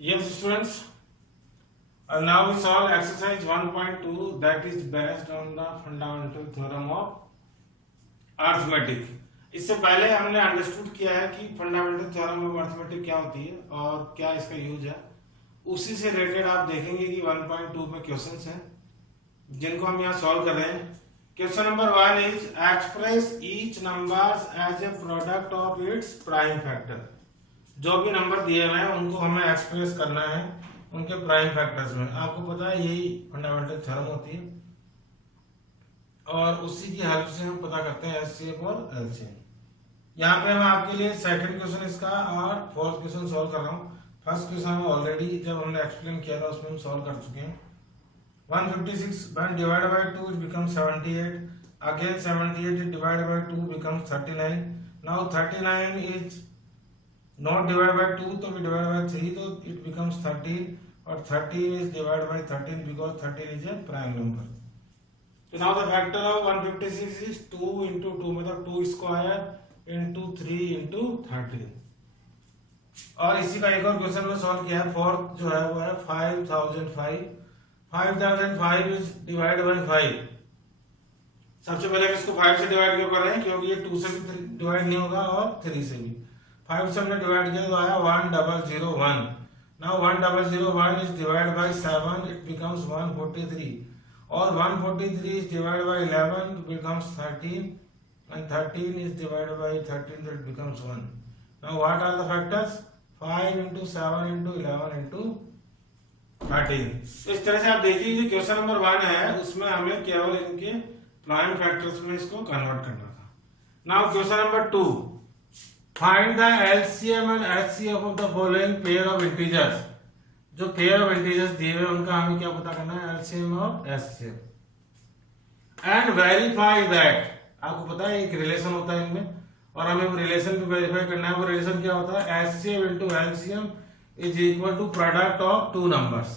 Yes, students. Now we solve exercise 1.2 that is based on the fundamental theorem of arithmetic. इससे पहले हमने understood किया है कि फंडामेंटल थ्योरम ऑफ अर्थमेटिक क्या होती है और क्या इसका यूज है। उसी से रिलेटेड आप देखेंगे कि 1.2 में क्वेश्चंस हैं जिनको हम यहाँ सॉल्व कर रहे हैं। Question number 1 is express each numbers as a product of its prime factor. जो भी नंबर दिए हुए हैं उनको हमें एक्सप्रेस करना है उनके प्राइम फैक्टर्स में। आपको पता है यही फंडामेंटल थ्योरम होती है और उसी की हेल्प से हम पता करते हैं एचसीएफ और एलसीएम। यहाँ पे मैं आपके लिए सेकंड क्वेश्चन इसका और फोर्थ क्वेश्चन सॉल्व कर रहा हूँ। फर्स्ट क्वेश्चन ऑलरेडी जब हमने एक्सप्लेन किया था उसमें हम सॉल्व कर चुके हैं। 156 when divided by 2 it becomes 78. Again 78 is divided by 2 becomes 39. Now 39 is not divided by 2 तो भी divided by 3 तो it becomes 13 और 13 is divided by 13 because 13 is a prime number. So now the factor of 156 is 2 into 2 मतलब 2 square into 3 into 13। और इसी का एक और क्वेश्चन में सॉल्व किया है। फोर्थ जो है वो है 5005। 5005 is divided by 5। सबसे पहले हम इसको 5 से डिवाइड क्यों कर रहे हैं क्योंकि ये 2 से भी डिवाइड नहीं होगा और 3 से भी। 5 से हमने डिवाइड किया तो आया 1001। Now 1001 is divided by 7 it becomes 143 और 143 is divided by 11 it becomes 13 and 13 is divided by 13 that becomes 1. Now what are the factors? 5 into 7 into 11 into 13। तो इस तरह से आप देखिए जो क्वेश्चन नंबर 1 है उसमें हमें केवल इनके प्राइम फैक्टर्स में इसको कन्वर्ट करना था। Now question number 2, find the LCM and HCF of the following pair of integers. जो पेयर ऑफ इंटीजर्स दिए हुए उनका हमें क्या पता करना है, एलसीएम और एचसीएफ। एंड वेरीफाई दैट, आपको पता है एक रिलेशन होता है इनमें और हमें वो रिलेशन भी वेरीफाई करना है। वो रिलेशन क्या होता है, HCF into LCM is equal to product of two numbers.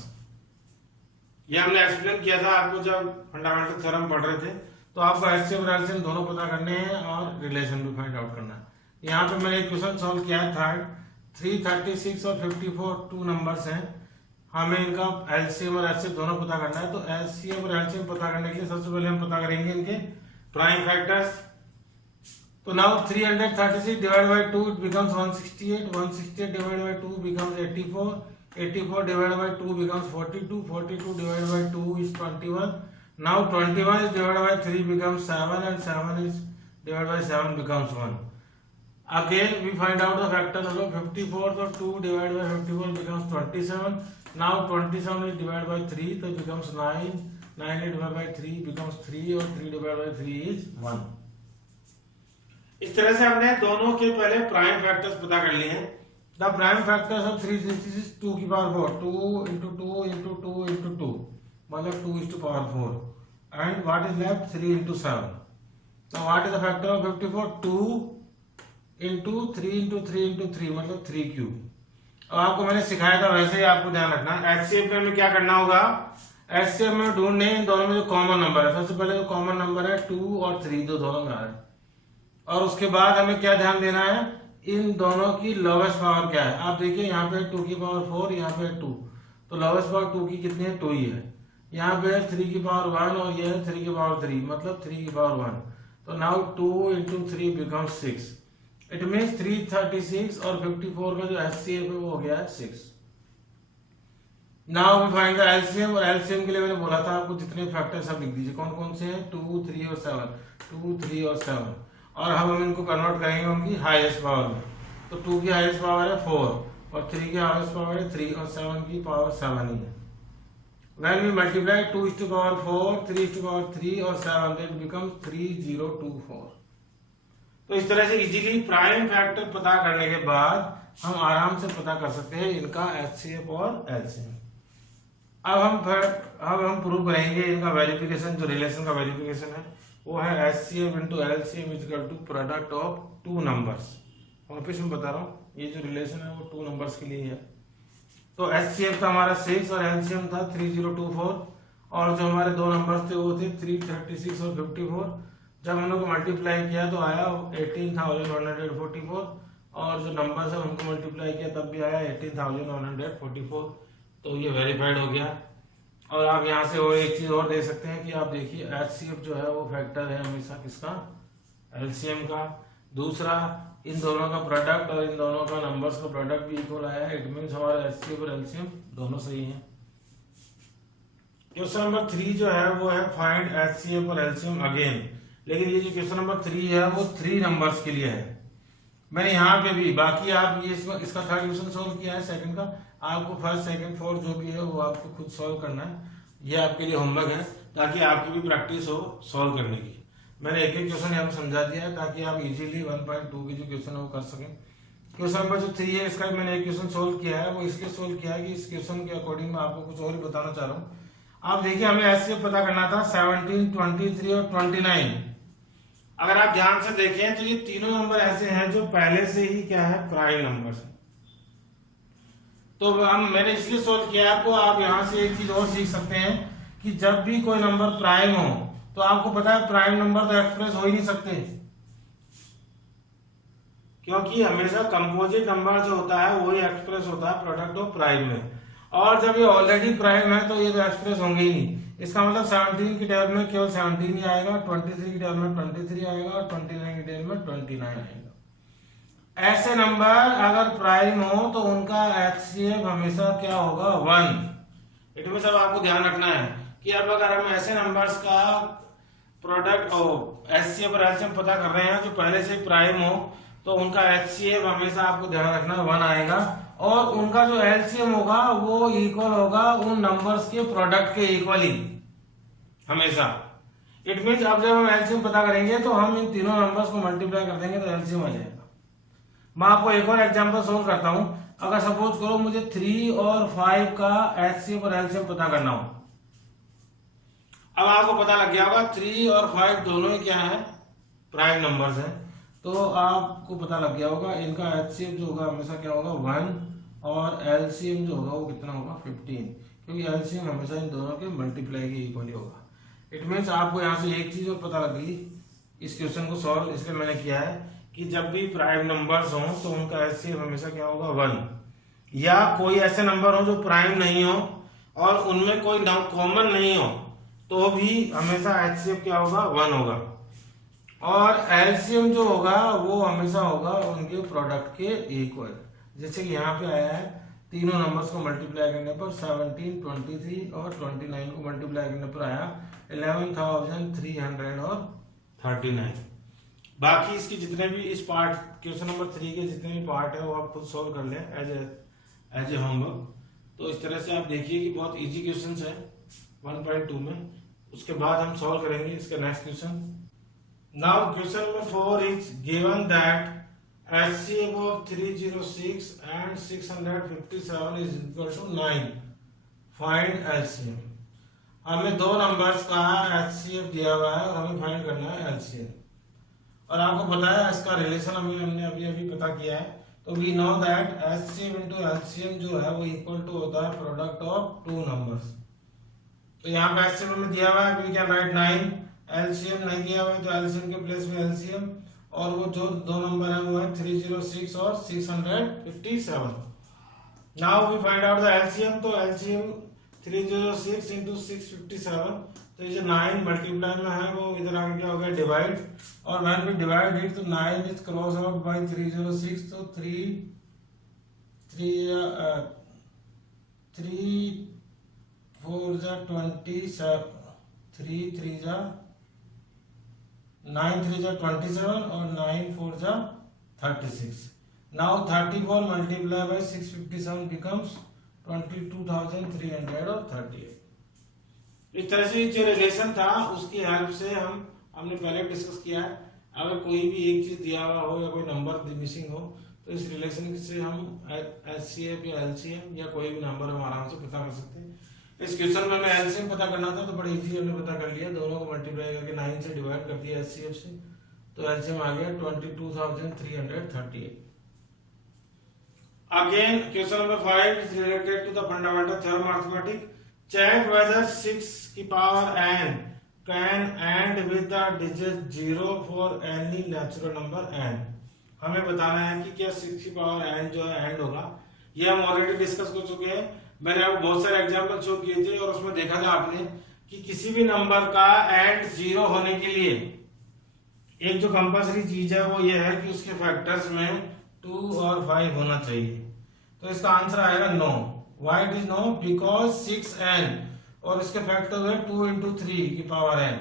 ये हमने एक्सप्लेन किया था आपको जब फंडामेंटल थ्योरम पढ़ रहे थे। तो आपको एचसीएफ और एलसीएम दोनों पता करने हैं और रिलेशन भी फाइंड आउट करना है। यहाँ पे मैंने एक क्वेश्चन सॉल्व किया है थर्ड। 336 और 54 टू नंबर्स हैं, हमें इनका एलसीएम और एचसीएफ दोनों पता करना है। तो एलसीएम और एलसीएम पता करने के लिए सबसे पहले हम पता करेंगे इनके प्राइम फैक्टर्स। तो now 336 divide by 2 it becomes 168, 168 divide by 2 becomes 84, 84 divide by 2 becomes 42, 42 divide by 2 is 21। Now 21 is divide by 3 becomes 7 and 7 is divided by 7 becomes 1. Again we find out the factors of 54, so 2 divided by 54 becomes 27. Now 27 is divided by 3 so it becomes 9, 9 divided by 3 becomes 3 और 3 divided by 3 is 1। इस तरह से हमने दोनों के पहले prime factors पता कर लिए हैं। द प्राइम फैक्टर्स ऑफ 366 2 की पावर 4, 2 into 2 into 2 into 2 मतलब 2 is to power 4 and what is left 3 into 7। So what is the factor of 54? 2 into 3 into 3 into 3 मतलब 3 क्यूब। अब आपको मैंने सिखाया था वैसे ही आपको ध्यान रखना है। एचसीएफ में हमें क्या करना होगा, एचसीएफ में ढूंढने इन दोनों में जो कॉमन नंबर है। सबसे पहले जो कॉमन नंबर है 2 और 3 जो दोनों में आ रहा है और उसके बाद हमें क्या ध्यान देना है, इन दोनों की लोवेस्ट पावर क्या है। आप देखिए यहाँ पे 2 की पावर 4, यहाँ पे 2 तो लोवेस्ट पावर 2 की कितनी है, 2 ही है। यहाँ पे 3 की पावर 1 और ये है 3 की पावर 3 मतलब 3 की पावर 1। तो now 2 into 3 becomes 6। It means 336 और 54 का जो एचसीएफ है वो हो गया है 6। Now we find the LCM और एलसीएम के लिए मैंने बोला था आपको जितने फैक्टर्स सब लिख दीजिए। कौन कौन से हैं, 2, 3 और 7, 2, 3 और 7। और हम इनको कन्वर्ट करेंगे उनकी हाईएस्ट पावर में। तो 2 की हाईएस्ट पावर है 4 और 3 की हाईएस्ट पावर है 3 और 7 की पावर 7 ही है। When we multiply 2 is to power 4, 3 is to power 3 और 7 that becomes 3024। तो इस तरह से इजीली प्राइम फैक्टर पता करने के बाद हम आराम से पता कर सकते हैं इनका एचसीएफ और एलसीएम। अब हम प्रूव करेंगे इनका वेरिफिकेशन, जो रिलेशन का वेरिफिकेशन है वो है HCF into LCM is equal to product of two numbers. वापिस मैं बता रहा हूँ ये जो रिलेशन है वो 2 नंबर्स के लिए है। तो एचसीएफ था हमारा 6 और एलसीएम था 3024 और जो हमारे 2 नंबर्स थे वो थे 336 और 54। जब हम लोग को मल्टीप्लाई किया तो आया 18,144 और जो नंबर है उनको मल्टीप्लाई किया तब भी आया 18,144, तो ये वेरीफाइड हो गया। और आप यहाँ से और एक चीज और देख सकते हैं कि आप देखिए HCF जो है वो फैक्टर है हमेशा किसका, LCM का। दूसरा, इन दोनों का प्रोडक्ट और इन दोनों का नंबर्स का प्रोडक्ट भी इक्वल आया है, इट मींस हमारा HCF और LCM दोनों सही हैं। क्वेश्चन नंबर 3 जो है वो है फाइंड HCF और LCM अगेन, लेकिन ये जो क्वेश्चन नंबर 3 है वो 3 नंबर्स के लिए है। मैंने यहाँ पे भी, बाकी आप ये इसका थर्ड क्वेश्चन सोल्व किया है, सेकंड का आपको फर्स्ट सेकंड फोर्थ जो भी है वो आपको खुद सोल्व करना है। ये आपके लिए होमवर्क है ताकि आपकी भी प्रैक्टिस हो सोल्व करने की। मैंने एक एक क्वेश्चन यहाँ पे समझा दिया है ताकि आप इजीली 1.2 की जो क्वेश्चन है वो कर सकें। क्वेश्चन नंबर जो 3 है इसका मैंने एक क्वेश्चन सोल्व किया है, वो इसलिए सोल्व किया है कि इस क्वेश्चन के अकॉर्डिंग मैं आपको कुछ और ही बताना चाह रहा हूँ। आप देखिए हमें ऐसे पता करना था 17, 23 और 29। अगर आप ध्यान से देखें तो ये तीनों नंबर ऐसे हैं जो पहले से ही क्या है, प्राइम नंबर है। तो हम मैंने इसलिए सोल्व किया आपको, आप यहां से एक चीज और सीख सकते हैं कि जब भी कोई नंबर प्राइम हो तो आपको पता है प्राइम नंबर तो एक्सप्रेस हो ही नहीं सकते, क्योंकि हमेशा कंपोजिट नंबर जो होता है वही एक्सप्रेस होता है प्रोडक्ट ऑफ प्राइम में। और जब ये ऑलरेडी प्राइम है तो ये तो एक्सप्रेस होंगे ही नहीं। इसका मतलब 17 की टेबल में केवल 17 ही आएगा, 23 की टेबल में 23 आएगा और 29 की टेबल में 29 आएगा। ऐसे नंबर अगर प्राइम हो तो उनका HCF हमेशा क्या होगा, 1। इट मींस अब आपको ध्यान रखना है कि अब अगर हम ऐसे नंबर्स का प्रोडक्ट HCF और LCM पता कर रहे हैं जो पहले से प्राइम हो तो उनका HCF हमेशा आपको ध्यान रखना 1 आएगा, और उनका जो LCM होगा वो इक्वल होगा उन नंबर्स के प्रोडक्ट के इक्वली हमेशा। इट मींस अब जब हम LCM पता करेंगे तो हम इन तीनों नंबर्स को मल्टीप्लाई कर देंगे तो LCM आ जाएगा। मैं आपको एक और एग्जांपल सोल्व करता हूं। अगर सपोज करो मुझे 3 और 5 का HCF और LCM पता करना हो। अब आपको पता लग गया होगा 3 और 5 दोनों ही क्या है, प्राइम नंबर्स हैं, तो आपको पता लग गया होगा इनका HCF जो होगा हमेशा क्या होगा, 1, और LCM जो होगा वो कितना होगा, 15, क्योंकि LCM हमेशा इन दोनों के मल्टीप्लाई के इक्वल होगा। इट मींस आपको यहाँ से एक चीज और पता लग गई इस क्वेश्चन को सॉल्व इसलिए मैंने किया है कि जब भी प्राइम नंबर्स हो तो उनका HCF हमेशा क्या होगा, 1, या कोई ऐसे नंबर हो जो प्राइम नहीं हो और उनमें कोई कॉमन नहीं हो तो भी हमेशा HCF क्या होगा, 1 होगा। और LCM जो होगा वो हमेशा होगा उनके प्रोडक्ट के इक्वल। जैसे कि यहाँ पे आया है तीनों नंबर्स को मल्टीप्लाई करने पर 17, 23 और 29 को मल्टीप्लाई करने पर आया 11,339। बाकी इसकी जितने भी इस पार्ट क्वेश्चन नंबर 3 के जितने भी पार्ट है वो आप खुद सॉल्व कर लें एज ए होमवर्क। तो इस तरह से आप देखिए कि बहुत इजी क्वेश्चंस है 1.2 में। उसके बाद हम सॉल्व करेंगे इसका next question. Now question number 4 is given that HCF of 306 and 657 is equal to 9. Find LCM। हमें दो नंबर्स का HCF दिया हुआ है और हमें फाइंड करना है LCM। और आपको पता है इसका रिलेशन हमने अभी पता किया है। तो we know that HCF into LCM जो है वो इक्वल टू होता है प्रोडक्ट ऑफ टू नंबर्स। तो यहाँ पे HCF हमें दिया हुआ है, वी कैन राइट 9। LCM नहीं दिया हुआ है तो LCM के प्लेस में LCM, और वो जो दो नंबर है वो है 306 और 657। Now we find out the LCM। तो LCM 306 into 657, तो ये जो 9 मल्टीप्लाई में है वो इधर आगे क्या हो गया, डिवाइड, और व्हेन वी डिवाइड इट तो 9 इज क्रॉस आउट बाय 306, तो 3 4 जा 27, 3 3 जा 9 3 जा 27 और 9 4 जा 36। Now 34 multiply by 657 becomes 22,338। इस तरह से जो रिलेशन था उसकी हेल्प से हमने पहले डिस्कस किया है। अगर कोई भी एक चीज दिया हुआ हो या कोई नंबर मिसिंग हो तो इस रिलेशन से हम HCF या LCM या कोई भी नंबर हम आराम से पता कर सकते हैं। इस क्वेश्चन में हमें LCM पता करना था तो बड़े इजी हमने पता कर लिया, दोनों को मल्टीप्लाई करके 9 से डिवाइड कर दिया HCF से, तो LCM आ गया 22,338। Again, question number 5 is related to the fundamental theorem of arithmetic. Check whether 6 की power n can end with the digit 0 for any natural number n. हमें बताना है कि क्या 6 की पावर n जो है एंड होगा। ये हम ऑलरेडी डिस्कस कर चुके हैं, मैंने आपको बहुत सारे एग्जांपल शो किए थे और उसमें देखा था आपने कि किसी भी नंबर का एंड 0 होने के लिए एक जो कंपल्सरी चीज है वो ये है कि उसके फैक्टर्स में 2 और 5 होना चाहिए। तो इसका आंसर आएगा no. Why it is no? Because 6n और इसके फैक्टर है 2 into 3 की power n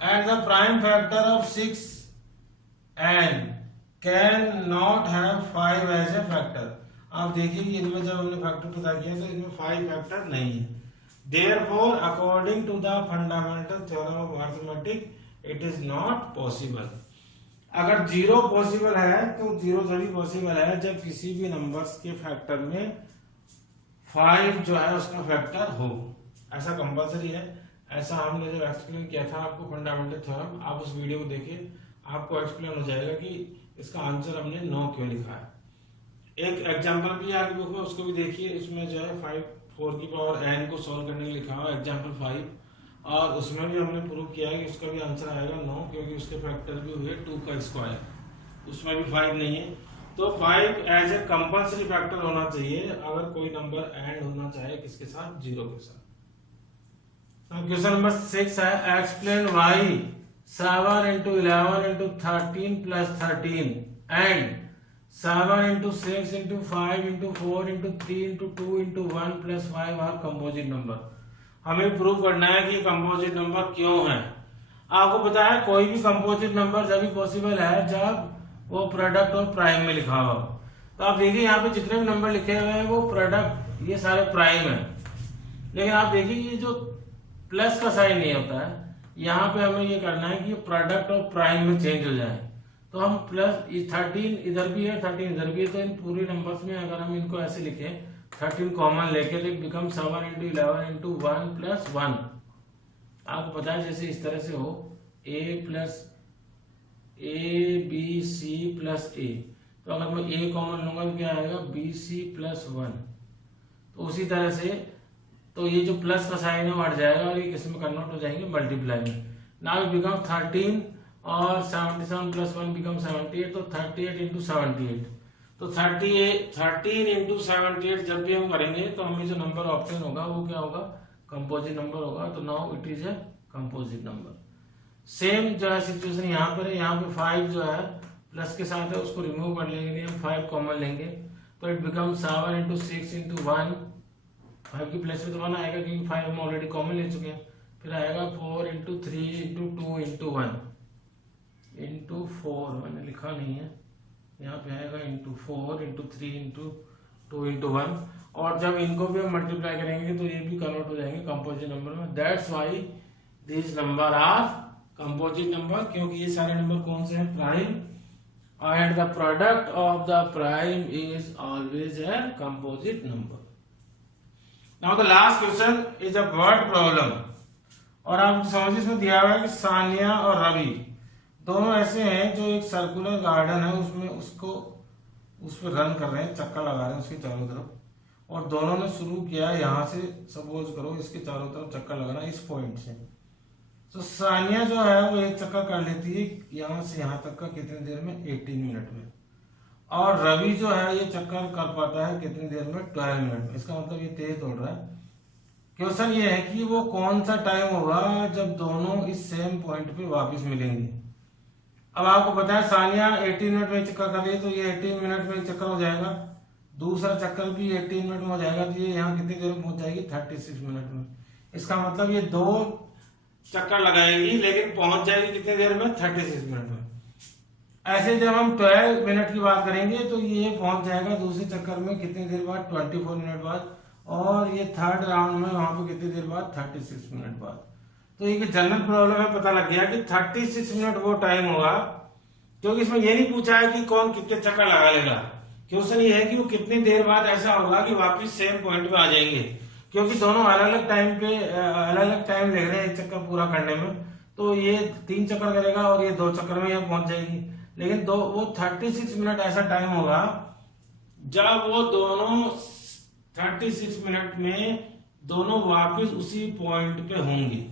and the prime factor of 6n can not have 5 as a factor. आप देखिए कि इनमें जब हमने फैक्टर पता किया तो इनमें 5 फैक्टर नहीं है। Therefore according to the fundamental theorem of arithmetic it is not possible. अगर 0 पॉसिबल है तो 0 तभी पॉसिबल है जब किसी भी नंबर्स के फैक्टर में 5 जो है उसका फैक्टर हो, ऐसा कंपल्सरी है। ऐसा हमने जब एक्सप्लेन किया था आपको फंडामेंटल थ्योरम, आप उस वीडियो को देखिए, आपको एक्सप्लेन हो जाएगा कि इसका आंसर हमने 9 क्यों लिखा है। एक एग्जांपल भी आगे बुक में, उसको भी देखिए। इसमें जो है 4 की पावर n को सॉल्व करने के लिए लिखा हुआ एग्जांपल 5, और उसमें भी हमने प्रूव किया है कि उसका भी आंसर आएगा 9, क्योंकि उसके फैक्टर भी हुए 2 का स्क्वायर, उसमें भी 5 नहीं है। तो 5 एज ए कंपल्सरी फैक्टर होना चाहिए अगर कोई नंबर एंड होना चाहे किसके साथ? 0 के साथ। क्वेश्चन नंबर 6 है explain why 7 into 11 into 13 plus 13 and 7 into 6 into 5 into 4 into 3 into 2 into 1 plus 5 are composite number। हमें प्रूव करना है कि कंपोजिट नंबर क्यों है। आपको पता है कोई भी कंपोजिट नंबर जब भी पॉसिबल है जब वो प्रोडक्ट और प्राइम में लिखा हुआ। तो आप देखिए यहाँ पे जितने भी नंबर लिखे हुए हैं वो प्रोडक्ट, ये सारे प्राइम है। लेकिन आप देखिए ये जो प्लस का साइन नहीं होता है, यहाँ पे हमें ये करना है कि प्रोडक्ट और प्राइम में चेंज हो जाए। तो हम प्लस 13 इधर भी है 13 इधर भी है, तो इन पूरे नंबर्स में अगर हम इनको ऐसे लिखें 13 कॉमन लेके तो it become 7 into 11 into 1 plus 1। आपको पता है जैसे इस तरह से हो a plus a b c plus a, तो अगर मैं a कॉमन लूंगा तो क्या आएगा b c plus 1। तो उसी तरह से तो ये जो प्लस का साइन है वो हट जाएगा और ये किसमें कन्वर्ट हो जाएंगे? मल्टीप्लाई में। नाउ इट बिकम 13 और 77 plus 1 बिकम 78, तो 38 into 78। तो 13 into 78 जब भी हम करेंगे तो हमें जो नंबर ऑप्शन होगा वो क्या होगा? कंपोजिट नंबर होगा। तो now it is a composite number. Same जो है सिचुएशन यहाँ पर है। यहाँ पे 5 जो है प्लस के साथ है, उसको रिमूव कर लेंगे, हम 5 कॉमन लेंगे तो इट बिकम 7 into 6 into 1। 5 की प्लेस में तो 1 आएगा क्योंकि 5 हम ऑलरेडी कॉमन ले चुके हैं। फिर आएगा 4 into 3 into 2 into 1 into 4, मैंने लिखा नहीं है, यहाँ पे आएगा into 4 into 3 into 2 into 1। और जब इनको भी हम मल्टीप्लाई करेंगे तो ये भी कन्वर्ट हो जाएंगे कंपोजिट नंबर में। That's why this number are composite number, क्योंकि ये सारे नंबर कौन से हैं? Prime, and the product of the prime is always a composite number. Now the last question is a word problem, और आप समझिए इसमें दिया हुआ है कि सानिया और रवि दोनों ऐसे हैं जो एक सर्कुलर गार्डन है उसमें उस पर रन कर रहे हैं, चक्कर लगा रहे हैं उसके चारों तरफ, और दोनों ने शुरू किया यहाँ से, सपोज करो इसके चारों तरफ चक्कर लगाना इस पॉइंट से। तो सानिया जो है वो एक चक्कर कर लेती है यहाँ से यहाँ तक का कितनी देर में? 18 मिनट में। और रवि जो है ये चक्कर कर पाता है कितनी देर में? 12 मिनट में। इसका मतलब ये तेज दौड़ रहा है। क्वेश्चन ये है कि वो कौन सा टाइम होगा जब दोनों इस सेम पॉइंट पे वापस मिलेंगे। अब आपको पता है सानिया 18 मिनट में चक्कर कर रही है तो ये 18 मिनट में चक्कर हो जाएगा, दूसरा चक्कर भी 18 मिनट में हो जाएगा, तो ये यहाँ कितनी देर में पहुंच जाएगी? 36 मिनट में। इसका मतलब ये 2 चक्कर लगाएगी लेकिन पहुंच जाएगी कितनी देर में? 36 मिनट में। ऐसे जब हम 12 मिनट की बात करेंगे तो ये पहुंच जाएगा दूसरे चक्कर में कितनी देर बाद? 24 मिनट बाद। और ये थर्ड राउंड में वहां पे कितनी देर बाद? 36 मिनट बाद। तो ये जनरल प्रॉब्लम है, पता लग गया कि 36 मिनट वो टाइम होगा, क्योंकि इसमें ये नहीं पूछा है कि कौन कितने चक्कर लगा लेगा। क्वेश्चन ये है कि वो कितनी देर बाद ऐसा होगा कि वापिस सेम पॉइंट पे आ जाएंगे, क्योंकि दोनों अलग अलग टाइम पे अलग अलग टाइम ले रहे हैं एक चक्कर पूरा करने में। तो ये 3 चक्कर करेगा और ये 2 चक्कर में ये पहुंच जाएगी, लेकिन वो 36 मिनट ऐसा टाइम होगा जब वो दोनों 36 मिनट में दोनों वापस उसी पॉइंट पे होंगे।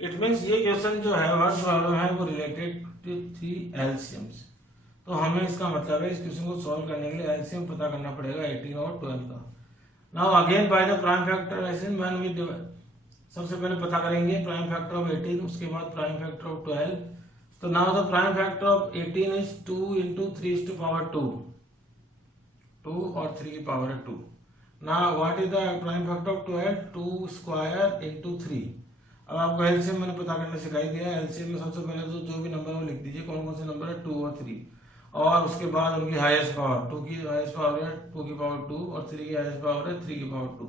इट मींस ये क्वेश्चन जो है वर्ड प्रॉब्लम है वो रिलेटेड टू थी एलसीएम से। तो हमें इसका मतलब है इस क्वेश्चन को सॉल्व करने के लिए एलसीएम पता करना पड़ेगा 18 और 12 का। Now again by the prime factorisation when we सबसे पहले पता करेंगे प्राइम फैक्टर ऑफ 18, उसके बाद प्राइम फैक्टर ऑफ 12। तो now the prime factor of 18 is 2 into 3 to power 2, 2 और 3 की पावर है 2। Now what is the prime factor of 12? 2 square into 3। अब आपको एलसीएम मैंने पता करना सिखाई दिया। एलसीएम में सबसे पहले तो जो भी नंबर है वो लिख दीजिए, कौन कौन से नंबर है, 2 और 3, और उसके बाद उनकी हाईएस्ट पावर, 2 की हाईएस्ट पावर है 2 की पावर 2 और 3 की हाईएस्ट पावर है 3 की power 2।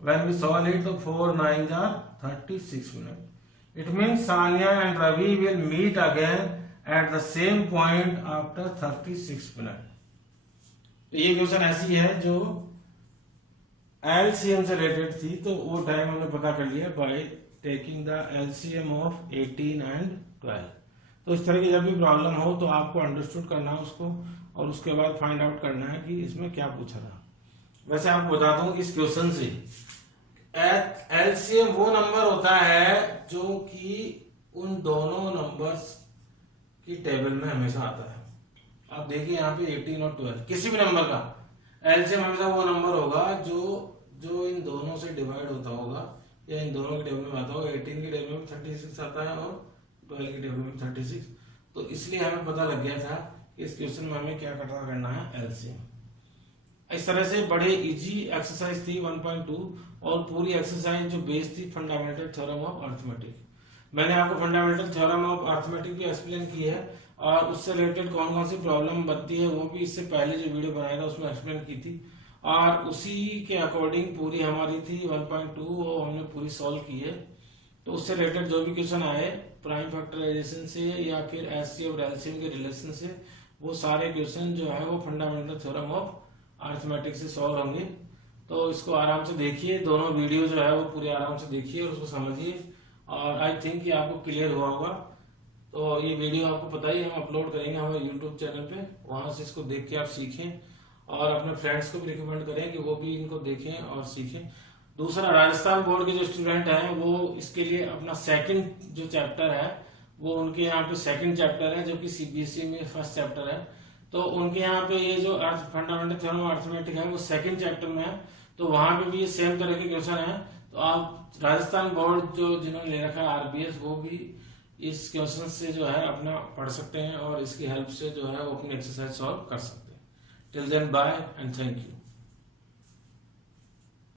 When we solve it, तो 4 9s are 36 minutes. It means Sanya and Ravi will meet again at the same point after 36 minutes. तो ये क्वेश्चन ऐसी है जो एलसीएम से रिलेटेड थी, तो वो टाइम हमने पता कर लिया by taking the LCM of 18 and 12। तो इस तरह की जब भी प्रॉब्लम हो तो आपको अंडरस्टूड करना है उसको, और उसके बाद फाइंड आउट करना है कि इसमें क्या पूछा था। वैसे आपको बता दूं इस क्वेश्चन से एलसीएम वो नंबर होता है जो कि उन दोनों नंबर्स की टेबल में हमेशा आता है। आप देखिए यहाँ पे 18 और 12 किसी भी नंबर का एलसीएम हमेशा वो नंबर होगा जो इन दोनों से डिवाइड होता होगा या इन दोनों के टेबल में आता होगा। 18 की टेबल में 36 आता है और 12 की टेबल में 36। तो इसलिए हमें पता लग गया था कि इस क्वेश्चन में हमें क्या पता करना है, एलसीएम। इस तरह से बड़े इजी एक्सरसाइज थी 1.2, और पूरी एक्सरसाइज जो बेस थी फंडामेंटल थ्योरम ऑफ अर्थमेटिक। मैंने आपको फंडामेंटल थ्योरम ऑफ अर्थमेटिक भी एक्सप्लेन की है, और उससे रिलेटेड कौन कौन सी प्रॉब्लम बनती है वो भी इससे पहले जो वीडियो बनाया था उसमें एक्सप्लेन की थी, और उसी के अकॉर्डिंग पूरी हमारी थी 1.2 वो हमने पूरी सॉल्व की है। तो उससे रिलेटेड जो भी क्वेश्चन आए प्राइम फैक्टराइजेशन से या फिर एचसीएफ और एलसीएम के रिलेशन से, वो सारे क्वेश्चन जो है वो फंडामेंटल थ्योरम ऑफ अर्थमेटिक से सॉल्व होंगे। तो इसको आराम से देखिए, दोनों वीडियो जो है वो पूरे आराम से देखिए और उसको समझिए, और आई थिंक ये आपको क्लियर हुआ होगा। तो ये वीडियो आपको पता ही हम अपलोड करेंगे हमारे यूट्यूब चैनल पे, वहां से इसको देख के आप सीखें और अपने फ्रेंड्स को भी रिकमेंड करें कि वो भी इनको देखें और सीखें। दूसरा, राजस्थान बोर्ड के जो स्टूडेंट हैं वो इसके लिए अपना सेकंड जो चैप्टर है वो उनके यहाँ पे सेकंड चैप्टर है, जो कि सीबीएसई में फर्स्ट चैप्टर है। तो उनके यहाँ पे ये जो फंडामेंटल थ्योरम ऑफ अर्थमेटिक है वो सेकंड चैप्टर में है, तो वहां पे भी ये सेम तरह के क्वेश्चन है। तो आप राजस्थान बोर्ड जो जिन्होंने ले रखा है आरबीएस, वो भी इस क्वेश्चन से जो है अपना पढ़ सकते हैं और इसकी हेल्प से जो है वो अपनी एक्सरसाइज सॉल्व कर सकते हैं। Till then bye and thank you.